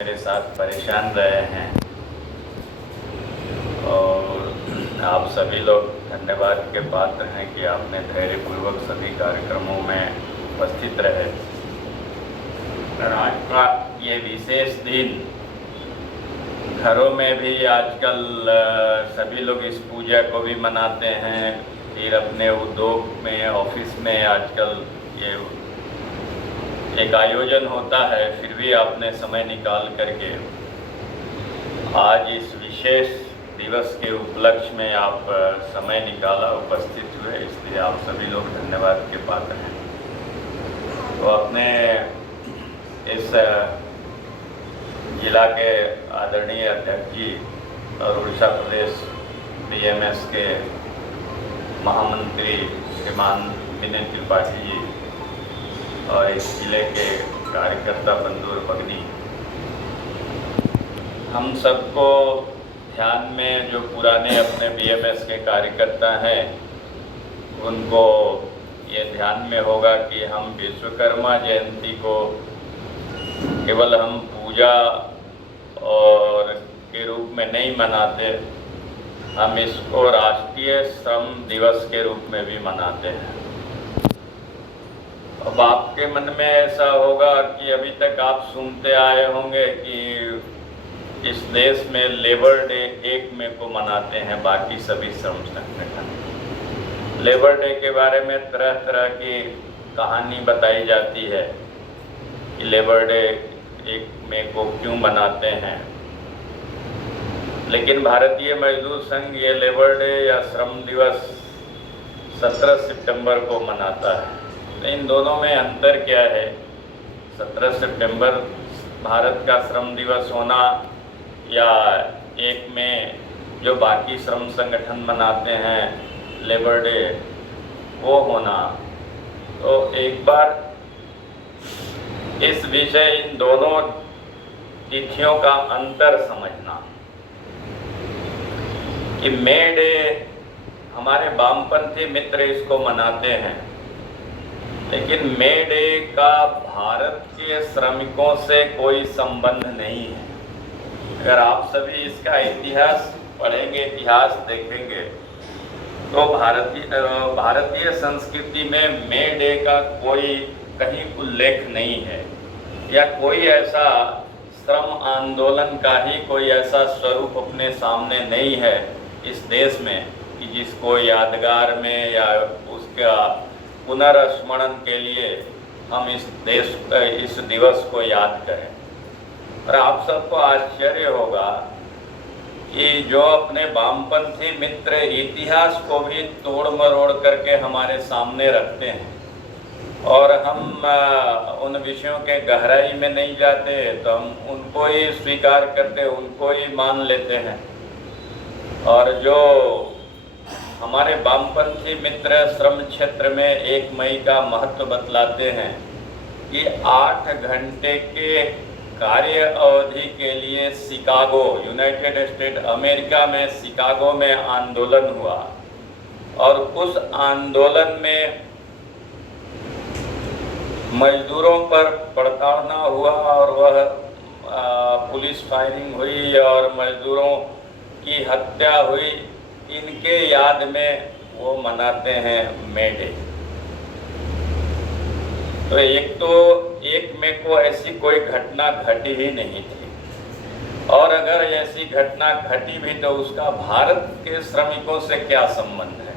मेरे साथ परेशान रहे हैं और आप सभी लोग धन्यवाद के पात्र हैं कि आपने धैर्यपूर्वक सभी कार्यक्रमों में उपस्थित रहे। और आज का ये विशेष दिन घरों में भी आजकल सभी लोग इस पूजा को भी मनाते हैं, फिर अपने उद्योग में, ऑफिस में आजकल ये एक आयोजन होता है। फिर भी आपने समय निकाल करके आज इस विशेष दिवस के उपलक्ष्य में आप समय निकाला, उपस्थित हुए, इसलिए आप सभी लोग धन्यवाद के पात्र हैं। तो अपने इस जिला के आदरणीय अध्यक्ष जी और उड़ीसा प्रदेश बीएमएस के महामंत्री श्रीमान विनय त्रिपाठी जी और इस जिले के कार्यकर्ता बंधु और भगिनी, हम सबको ध्यान में जो पुराने अपने बीएमएस के कार्यकर्ता हैं उनको ये ध्यान में होगा कि हम विश्वकर्मा जयंती को केवल हम पूजा और के रूप में नहीं मनाते, हम इसको राष्ट्रीय श्रम दिवस के रूप में भी मनाते हैं। अब आपके मन में ऐसा होगा कि अभी तक आप सुनते आए होंगे कि इस देश में लेबर डे 1 मई को मनाते हैं बाकी सभी श्रम संगठन। लेबर डे के बारे में तरह तरह की कहानी बताई जाती है कि लेबर डे 1 मई को क्यों मनाते हैं, लेकिन भारतीय मजदूर संघ ये लेबर डे या श्रम दिवस 17 सितंबर को मनाता है। इन दोनों में अंतर क्या है? 17 सितंबर भारत का श्रम दिवस होना या 1 मई जो बाकी श्रम संगठन मनाते हैं लेबर डे वो होना। तो एक बार इस विषय इन दोनों तिथियों का अंतर समझना कि मई डे हमारे वामपंथी मित्र इसको मनाते हैं, लेकिन मई डे का भारत के श्रमिकों से कोई संबंध नहीं है। अगर आप सभी इसका इतिहास पढ़ेंगे, इतिहास देखेंगे तो भारतीय संस्कृति में मई डे का कोई कहीं उल्लेख नहीं है या कोई ऐसा श्रम आंदोलन का ही कोई ऐसा स्वरूप अपने सामने नहीं है इस देश में कि जिसको यादगार में या उसका पुनर्स्मरण के लिए हम इस दिवस को याद करें। और आप सबको आश्चर्य होगा कि जो अपने वामपंथी मित्र इतिहास को भी तोड़ मरोड़ करके हमारे सामने रखते हैं और हम उन विषयों के गहराई में नहीं जाते, तो हम उनको ही स्वीकार करते, उनको ही मान लेते हैं। और जो हमारे वामपंथी मित्र श्रम क्षेत्र में 1 मई का महत्व बतलाते हैं कि 8 घंटे के कार्य अवधि के लिए शिकागो, यूनाइटेड स्टेट अमेरिका में शिकागो में आंदोलन हुआ और उस आंदोलन में मजदूरों पर प्रताड़ना हुआ और वह पुलिस फायरिंग हुई और मजदूरों की हत्या हुई। इनके याद में वो मनाते हैं मई डे। तो 1 मई को ऐसी कोई घटना घटी ही नहीं थी, और अगर ऐसी घटना घटी भी तो उसका भारत के श्रमिकों से क्या संबंध है।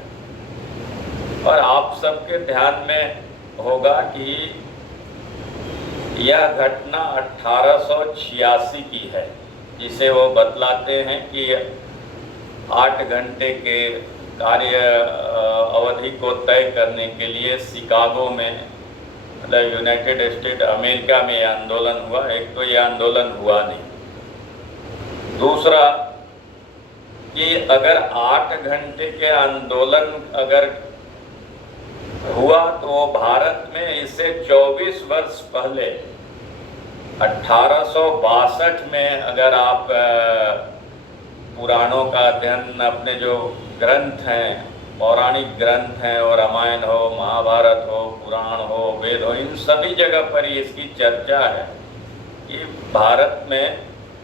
और आप सबके ध्यान में होगा कि यह घटना 1886 की है, जिसे वो बतलाते हैं कि 8 घंटे के कार्य अवधि को तय करने के लिए शिकागो में, मतलब यूनाइटेड स्टेट अमेरिका में यह आंदोलन हुआ। एक तो यह आंदोलन हुआ नहीं, दूसरा कि अगर 8 घंटे के आंदोलन अगर हुआ तो भारत में इससे 24 वर्ष पहले 1862 में अगर आप पुराणों का अध्ययन, अपने जो ग्रंथ हैं, पौराणिक ग्रंथ हैं, और रामायण हो, महाभारत हो, पुराण हो, वेद हो, इन सभी जगह पर इसकी चर्चा है कि भारत में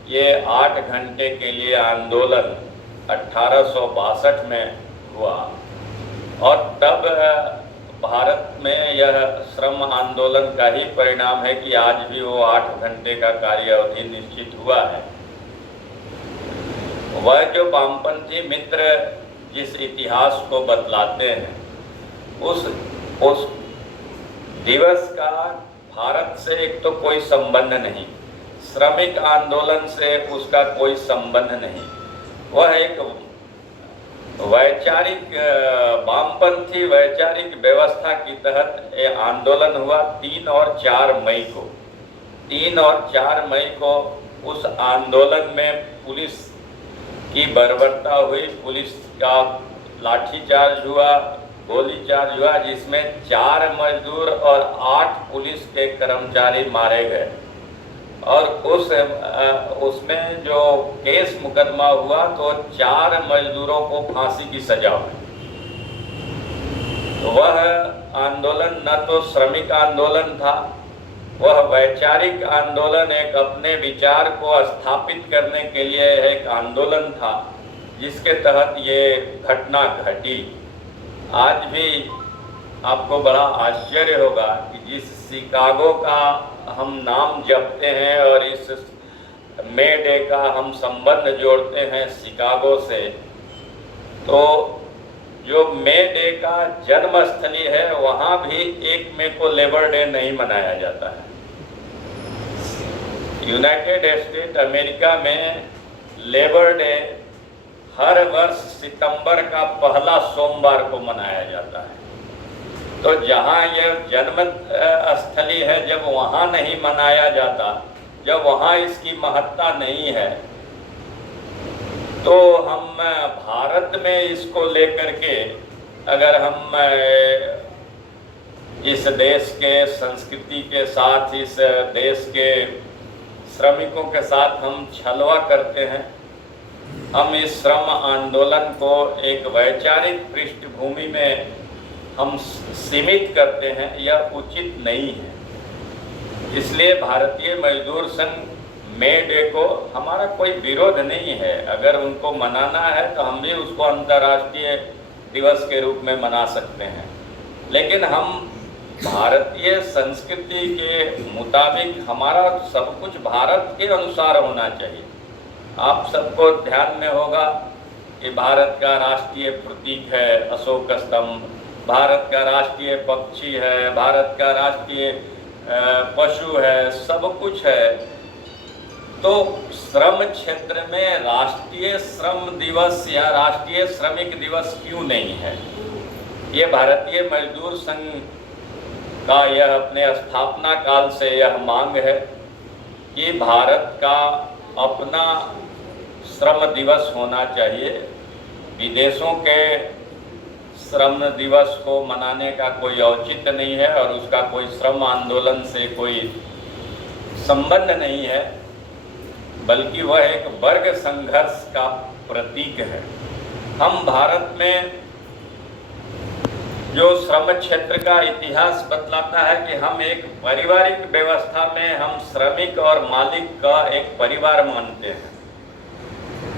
ये 8 घंटे के लिए आंदोलन 1862 में हुआ और तब भारत में यह श्रम आंदोलन का ही परिणाम है कि आज भी वो 8 घंटे का कार्य अवधि निश्चित हुआ है। वह जो वामपंथी मित्र जिस इतिहास को बतलाते हैं उस दिवस का भारत से एक तो कोई संबंध नहीं, श्रमिक आंदोलन से उसका कोई संबंध नहीं। वह एक वैचारिक वामपंथी वैचारिक व्यवस्था के तहत ये आंदोलन हुआ 3 और 4 मई को। 3 और 4 मई को उस आंदोलन में पुलिस की बर्बरता हुई, पुलिस का लाठीचार्ज हुआ, गोलीचार्ज हुआ, जिसमें 4 मजदूर और 8 पुलिस के कर्मचारी मारे गए। और उसमें जो केस मुकदमा हुआ तो 4 मजदूरों को फांसी की सजा हुई। तो वह आंदोलन न तो श्रमिक आंदोलन था, वह वैचारिक आंदोलन, एक अपने विचार को स्थापित करने के लिए एक आंदोलन था जिसके तहत ये घटना घटी। आज भी आपको बड़ा आश्चर्य होगा कि जिस शिकागो का हम नाम जपते हैं और इस मे डे का हम संबंध जोड़ते हैं शिकागो से, तो जो मे डे का जन्मस्थली है वहाँ भी 1 मई को लेबर डे नहीं मनाया जाता है। यूनाइटेड स्टेट अमेरिका में लेबर डे हर वर्ष सितंबर का पहला सोमवार को मनाया जाता है। तो जहाँ यह जन्म स्थली है, जब वहाँ नहीं मनाया जाता, जब वहाँ इसकी महत्ता नहीं है, तो हम भारत में इसको लेकर के अगर हम इस देश के संस्कृति के साथ, इस देश के श्रमिकों के साथ हम छलवा करते हैं, हम इस श्रम आंदोलन को एक वैचारिक पृष्ठभूमि में हम सीमित करते हैं, यह उचित नहीं है। इसलिए भारतीय मजदूर संघ मे डे को, हमारा कोई विरोध नहीं है, अगर उनको मनाना है तो हम भी उसको अंतर्राष्ट्रीय दिवस के रूप में मना सकते हैं, लेकिन हम भारतीय संस्कृति के मुताबिक हमारा सब कुछ भारत के अनुसार होना चाहिए। आप सबको ध्यान में होगा कि भारत का राष्ट्रीय प्रतीक है अशोक स्तंभ, भारत का राष्ट्रीय पक्षी है, भारत का राष्ट्रीय पशु है, सब कुछ है। तो श्रम क्षेत्र में राष्ट्रीय श्रम दिवस या राष्ट्रीय श्रमिक दिवस क्यों नहीं है? ये भारतीय मजदूर संघ का यह अपने स्थापना काल से यह मांग है कि भारत का अपना श्रम दिवस होना चाहिए। विदेशों के श्रम दिवस को मनाने का कोई औचित्य नहीं है और उसका कोई श्रम आंदोलन से कोई संबंध नहीं है, बल्कि वह एक वर्ग संघर्ष का प्रतीक है। हम भारत में जो श्रम क्षेत्र का इतिहास बतलाता है कि हम एक पारिवारिक व्यवस्था में हम श्रमिक और मालिक का एक परिवार मानते हैं।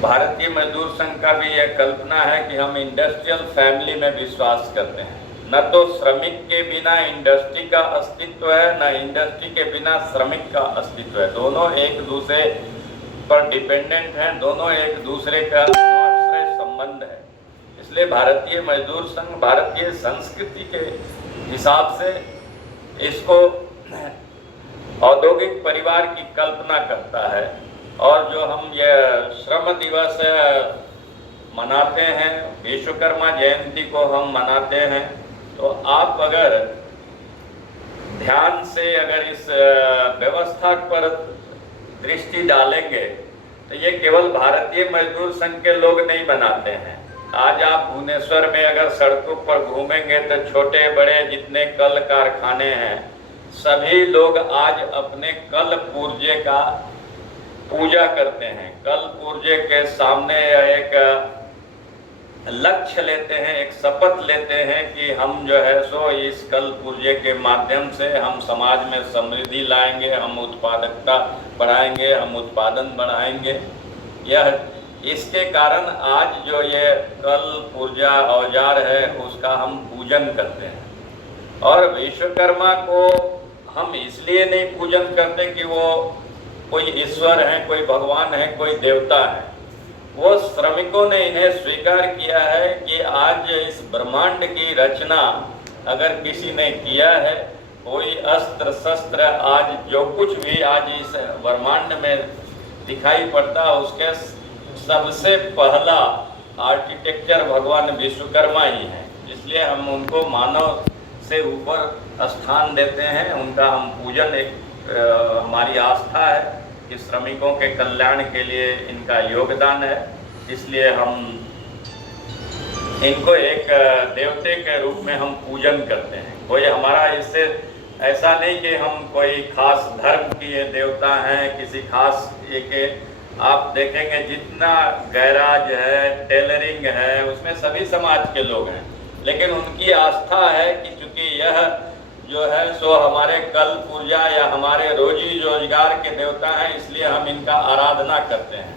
भारतीय मजदूर संघ का भी यह कल्पना है कि हम इंडस्ट्रियल फैमिली में विश्वास करते हैं। न तो श्रमिक के बिना इंडस्ट्री का अस्तित्व है, न इंडस्ट्री के बिना श्रमिक का अस्तित्व है। दोनों एक दूसरे पर डिपेंडेंट हैं, दोनों एक दूसरे का आश्रय संबंध है। इसलिए भारतीय मजदूर संघ भारतीय संस्कृति के हिसाब से इसको औद्योगिक परिवार की कल्पना करता है। और जो हम ये श्रम दिवस मनाते हैं, विश्वकर्मा जयंती को हम मनाते हैं, तो आप अगर ध्यान से अगर इस व्यवस्था पर दृष्टि डालेंगे तो ये केवल भारतीय मजदूर संघ के लोग नहीं मनाते हैं। आज आप भुवनेश्वर में अगर सड़कों पर घूमेंगे तो छोटे बड़े जितने कल कारखाने हैं, सभी लोग आज अपने कल पुर्जे का पूजा करते हैं। कल पुर्जे के सामने एक लक्ष्य लेते हैं, एक शपथ लेते हैं कि हम जो है सो इस कल पुर्जे के माध्यम से हम समाज में समृद्धि लाएंगे, हम उत्पादकता बढ़ाएंगे, हम उत्पादन बढ़ाएंगे। यह इसके कारण आज जो ये कल पुर्जा औजार है उसका हम पूजन करते हैं। और विश्वकर्मा को हम इसलिए नहीं पूजन करते कि वो कोई ईश्वर है, कोई भगवान है, कोई देवता है। वो श्रमिकों ने इन्हें स्वीकार किया है कि आज इस ब्रह्मांड की रचना अगर किसी ने किया है, कोई अस्त्र शस्त्र, आज जो कुछ भी आज इस ब्रह्मांड में दिखाई पड़ता है उसके सबसे पहला आर्किटेक्चर भगवान विश्वकर्मा ही है। इसलिए हम उनको मानव से ऊपर स्थान देते हैं, उनका हम पूजन हमारी आस्था है कि श्रमिकों के कल्याण के लिए इनका योगदान है। इसलिए हम इनको एक देवते के रूप में हम पूजन करते हैं। कोई हमारा इससे ऐसा नहीं कि हम कोई खास धर्म की ये देवता हैं, किसी खास एक। आप देखेंगे जितना गैराज है, टेलरिंग है, उसमें सभी समाज के लोग हैं, लेकिन उनकी आस्था है कि चूंकि यह जो है सो हमारे कल पुर्जा या हमारे रोजी रोजगार के देवता हैं, इसलिए हम इनका आराधना करते हैं,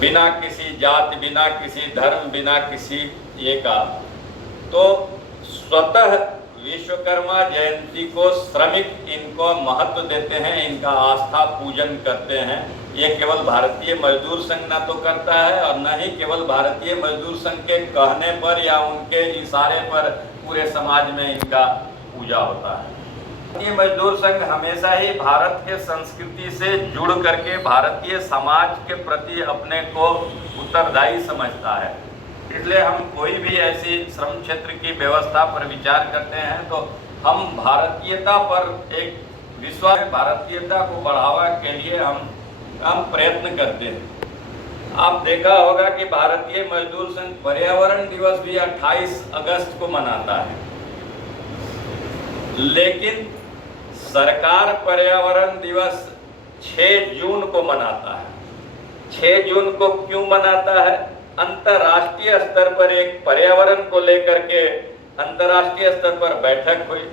बिना किसी जाति, बिना किसी धर्म, बिना किसी ये का। तो स्वतः विश्वकर्मा जयंती को श्रमिक इनको महत्व देते हैं, इनका आस्था पूजन करते हैं। ये केवल भारतीय मजदूर संघ ना तो करता है और न ही केवल भारतीय मजदूर संघ के कहने पर या उनके इशारे पर पूरे समाज में इनका पूजा होता है। भारतीय मजदूर संघ हमेशा ही भारत के संस्कृति से जुड़ करके भारतीय समाज के प्रति अपने को उत्तरदायी समझता है। इसलिए हम कोई भी ऐसी श्रम क्षेत्र की व्यवस्था पर विचार करते हैं तो हम भारतीयता पर एक विश्वास, भारतीयता को बढ़ावा के लिए हम प्रयत्न करते हैं। आप देखा होगा कि भारतीय मजदूर संघ पर्यावरण दिवस भी 28 अगस्त को मनाता है, लेकिन सरकार पर्यावरण दिवस 6 जून को मनाता है। 6 जून को क्यों मनाता है? अंतर्राष्ट्रीय स्तर पर एक पर्यावरण को लेकर के अंतर्राष्ट्रीय स्तर पर बैठक हुई।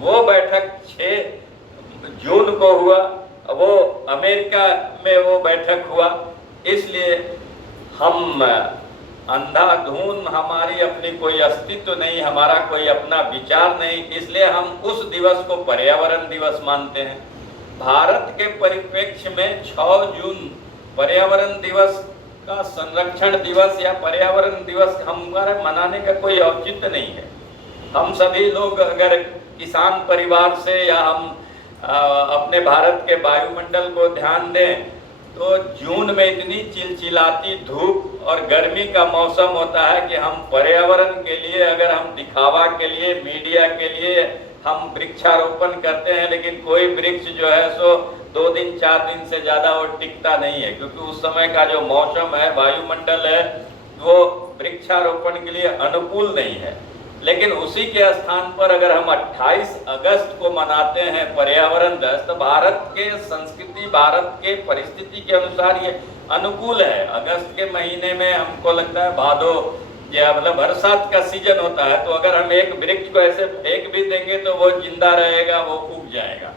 वो बैठक 6 जून को हुआ, वो अमेरिका में वो बैठक हुआ। इसलिए हम अंधाधुंध, हमारी अपनी कोई अस्तित्व नहीं, हमारा कोई अपना विचार नहीं, इसलिए हम उस दिवस को पर्यावरण दिवस मानते हैं। भारत के परिप्रेक्ष्य में 6 जून पर्यावरण दिवस का संरक्षण दिवस या पर्यावरण दिवस हमारे मनाने का कोई औचित्य नहीं है। हम सभी लोग अगर किसान परिवार से या हम अपने भारत के वायुमंडल को ध्यान दें तो जून में इतनी चिलचिलाती धूप और गर्मी का मौसम होता है कि हम पर्यावरण के लिए, अगर हम दिखावा के लिए, मीडिया के लिए हम वृक्षारोपण करते हैं, लेकिन कोई वृक्ष जो है सो 2 दिन 4 दिन से ज़्यादा वो टिकता नहीं है, क्योंकि उस समय का जो मौसम है, वायुमंडल है, वो वृक्षारोपण के लिए अनुकूल नहीं है। लेकिन उसी के स्थान पर अगर हम 28 अगस्त को मनाते हैं पर्यावरण दिवस, तो भारत के संस्कृति, भारत के परिस्थिति के अनुसार ये अनुकूल है। अगस्त के महीने में हमको लगता है भादो या मतलब बरसात का सीजन होता है, तो अगर हम एक वृक्ष को ऐसे फेंक भी देंगे तो वो जिंदा रहेगा, वो उग जाएगा।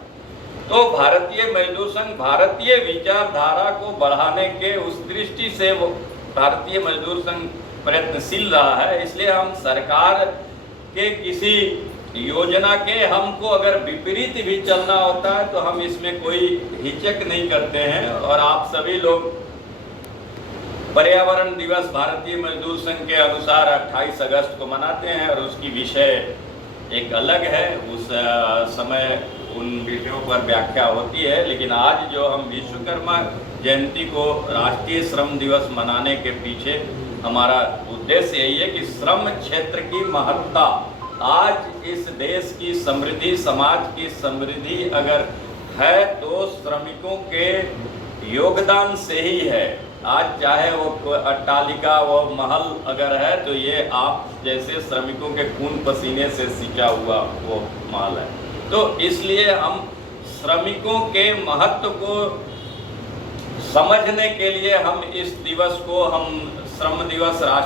तो भारतीय मजदूर संघ भारतीय विचारधारा को बढ़ाने के उस दृष्टि से वो भारतीय मजदूर संघ प्रयत्नशील रहा है। इसलिए हम सरकार के किसी योजना के हमको अगर विपरीत भी चलना होता है तो हम इसमें कोई हिचक नहीं करते हैं। और आप सभी लोग पर्यावरण दिवस भारतीय मजदूर संघ के अनुसार 28 अगस्त को मनाते हैं और उसकी विषय एक अलग है, उस समय उन विषयों पर व्याख्या होती है। लेकिन आज जो हम विश्वकर्मा जयंती को राष्ट्रीय श्रम दिवस मनाने के पीछे हमारा उद्देश्य यही है कि श्रम क्षेत्र की महत्ता, आज इस देश की समृद्धि, समाज की समृद्धि अगर है तो श्रमिकों के योगदान से ही है। आज चाहे वो अट्टालिका, वो महल अगर है तो ये आप जैसे श्रमिकों के खून पसीने से सिंचा हुआ वो महल है। तो इसलिए हम श्रमिकों के महत्व को समझने के लिए हम इस दिवस को, हम श्रम दिवस राष्ट्रीय